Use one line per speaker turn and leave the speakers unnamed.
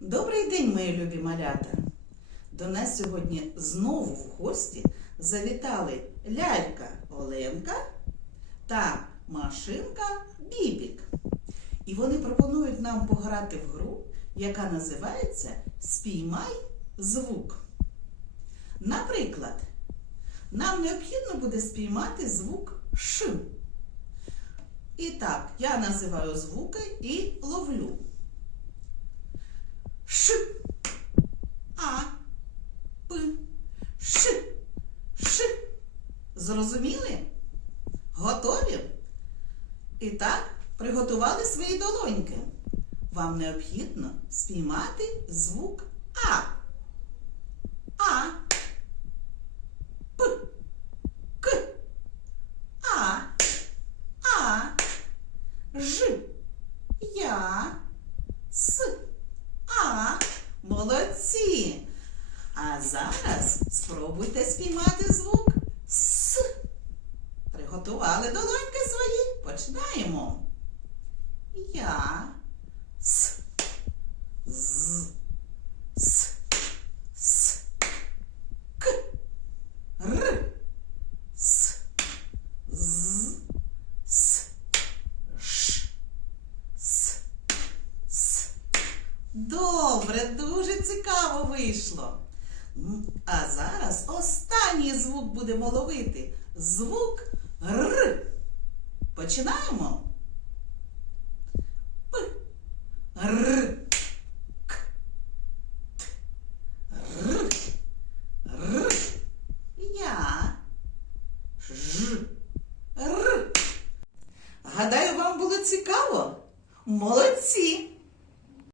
Добрий день, мої любі малята! До нас сьогодні знову в гості завітали лялька Оленка та машинка Бібік. І вони пропонують нам пограти в гру, яка називається Спіймай звук. Наприклад, нам необхідно буде спіймати звук Ш. І так, я називаю звуки і ловлю. Ш. А. П. Ш. Ш. Зрозуміли? Готові? І так, приготували свої долоньки. Вам необхідно спіймати звук А. А. П. К. А. А. Ж. Я. С. А, молодці! А зараз спробуйте спіймати звук С. Приготували долоньки свої? Починаємо. Я. С. З. С. С. К. Р. С. З. С. Ш. С. С. Добре, дуже цікаво вийшло. А зараз останній звук будемо ловити. Звук Р. Починаємо. П. Р. К. Т. Р. Р. Я. Ж. Р. Гадаю, вам було цікаво? Молодці!